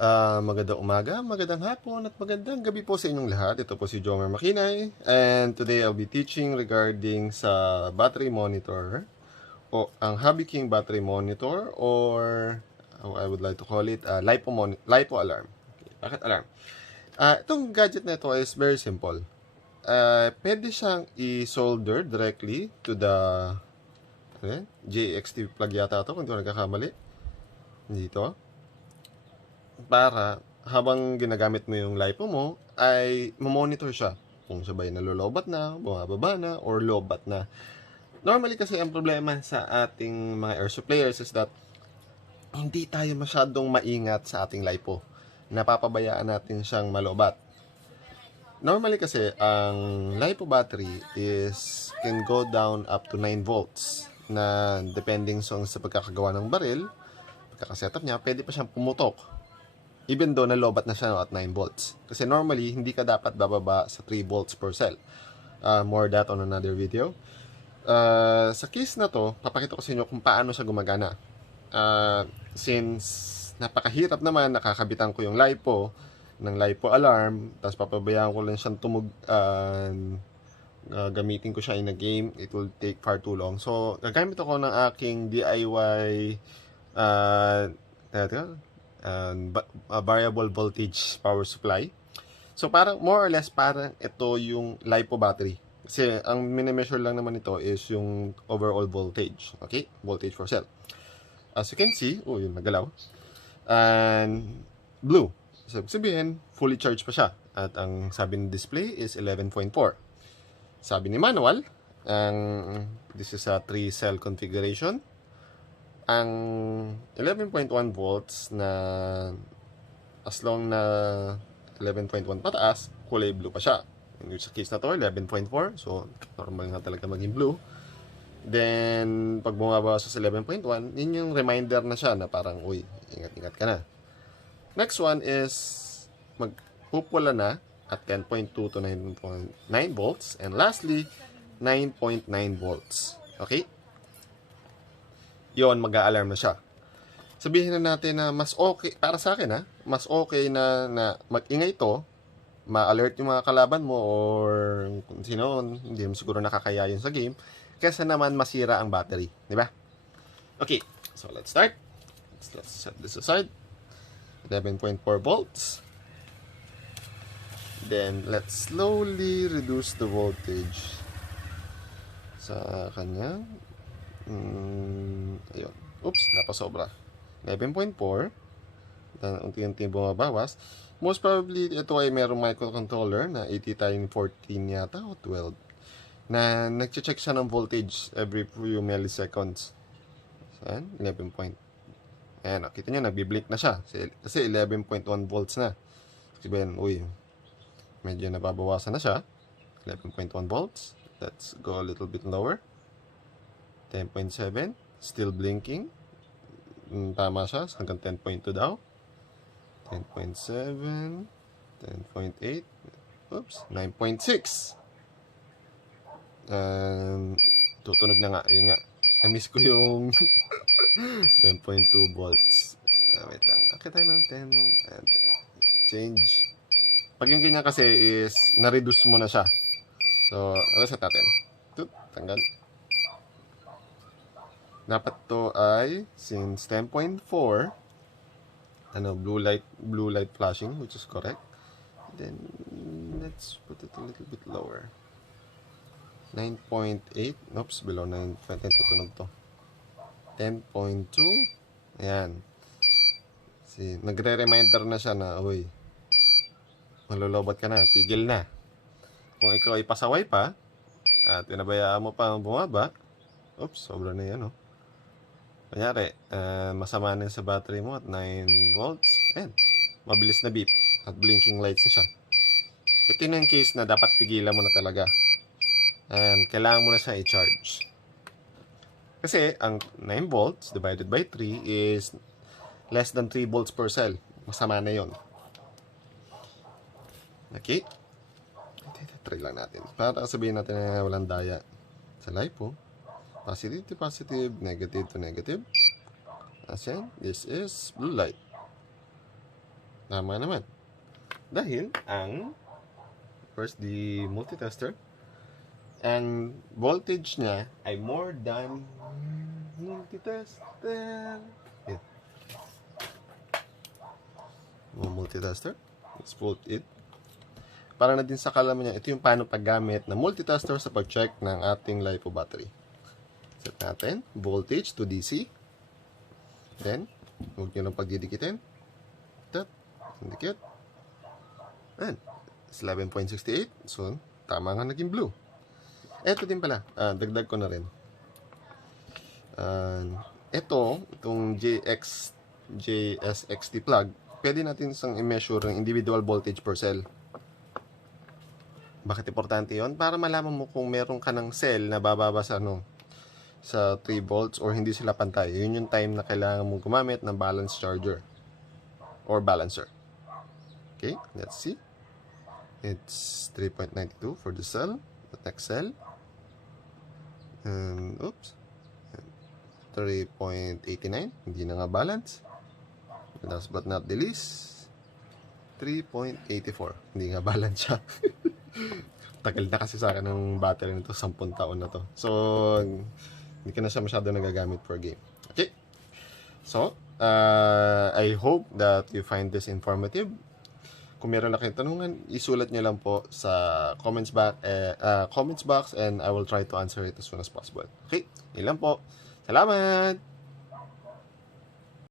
Magandang umaga, magandang hapon, at magandang gabi po sa inyong lahat. Ito po si Jomer Makinay, and today I'll be teaching regarding sa battery monitor, o ang HobbyKing battery monitor, or how I would like to call it, Lipo alarm. Okay, bakit alarm? Itong gadget na ito is very simple. Pwede siyang i-solder directly to the JXT plug yata ito, kung hindi ko nagkakamali. Dito. Para habang ginagamit mo yung lipo mo, ay mamonitor siya kung sabay nalolobat na, bumababa na, or lobat na. Normally kasi ang problema sa ating mga air supplyers is that hindi tayo masyadong maingat sa ating lipo. Napapabayaan natin siyang malobat. Normally kasi ang lipo battery can go down up to 9 volts na depending sa pagkakagawa ng baril, pagkakasetup niya, pwede pa siyang pumutok. Even though nalobat na siya at 9 volts. Kasi normally, hindi ka dapat bababa sa 3 volts per cell. More that on another video. Sa case na to, papakita ko sa inyo kung paano siya gumagana. Since napakahirap naman, nakakabitan ko yung LiPo ng LiPo alarm, tapos papabayaan ko lang siyang gamitin ko siya in a game, it will take far too long. So, gagamit ako ng aking DIY variable voltage power supply. So parang more or less parang ito yung LiPo battery. Kasi ang mini-measure lang naman ito is yung overall voltage. Okay? Voltage for cell. As you can see, yung nagalaw. And blue. So sabihin, fully charged pa siya. At ang sabi ng display is 11.4. Sabi ni manual, this is a 3-cell configuration. Ang 11.1 volts na as long na 11.1 pataas, kulay blue pa siya. In sa case na to, 11.4. So, normal nga talaga maging blue. Then, pag bumaba sa 11.1, yun yung reminder na siya na parang, uy, ingat-ingat ka na. Next one is, magpupula na at 10.2 to 9.9 volts. And lastly, 9.9 volts. Okay? Yon, mag-a-alarm na siya. Sabihin na natin na mas okay, para sa akin mas okay na mag-ingay ito, ma-alert yung mga kalaban mo or kung sino, hindi mo siguro nakakaya yun sa game, kaysa naman masira ang battery. Di ba? Okay, so let's start. Let's set this aside. 11.4 volts. Then, let's slowly reduce the voltage sa kanya. Ayun. Oops, napasobra. 11.4. Dan unti-unti bumabawas. Most probably, ito ay merong microcontroller na 80x14 yata o 12 na nag-check siya ng voltage every few milliseconds. So, 11 point. Ayan, kita nyo, nagbi-blink na siya. Kasi 11.1 volts na. Sabihin, uy, medyo nababawasan na siya. 11.1 volts. Let's go a little bit lower. 10.7, still blinking. Tama siya, hanggang 10.2 daw. 10.7, 10.8, oops, 9.6. Tutunog na nga, yun nga. I-miss ko yung 10.2 volts. Wait lang, akit tayo ng 10 and change. Pag yung ganyan kasi is, na-reduce mo na siya. So, reset natin. Tanggal. Dapat to ay since 10.4 blue light flashing, which is correct. Then let's put it a little bit lower. 9.8, oops, below 9, tutunog to. 10.2. Ayan. See, nagre-reminder na siya na, uy, malulobot ka na, tigil na. Kung ikaw ay pasaway pa at pinabayaan mo pa bumaba, oops, sobra na yan, Kunyari, masama na sa battery mo at 9 volts. Ayan, mabilis na beep at blinking lights na siya. Ito yung case na dapat tigilan mo na talaga. And kailangan mo na siya i-charge. Kasi ang 9 volts divided by 3 is less than 3 volts per cell. Masama na yon. Okay? Try lang natin. Para sabihin natin na walang daya sa LiPo. Positive to positive, negative to negative. As yan, this is blue light. Tama naman. Dahil ang first the multitester and voltage niya ay more than multitester. Yeah. Multitester. Let's put it. Para na din sa kalaman niya, ito yung paano paggamit ng multitester sa pag-check ng ating LiPo battery. Set natin, voltage to DC. Then, huwag nyo lang pagdidikitin. Tap, dikit. And, it's 11.68. So, tama nga naging blue. Ito din pala, dagdag ko na rin. Itong JSXT plug, pwede natin isang i-measure ng individual voltage per cell. Bakit importante yon? Para malaman mo kung meron ka ng cell na bababa sa, sa 3 volts or hindi sila pantay. Yun yung time na kailangan mo gumamit ng balance charger or balancer. Okay, let's see. It's 3.92 for the cell. The next cell. And, oops. 3.89. Hindi na nga balance. Last but not the least, 3.84. Hindi nga balance siya. Tagal na kasi sa akin ng battery nito, 10 taon na to. So, hindi ka na siya masyado nagagamit for game. Okay? So, I hope that you find this informative. Kung meron na kayong tanungan, isulat nyo lang po sa comments box and I will try to answer it as soon as possible. Okay? Yun lang po. Salamat!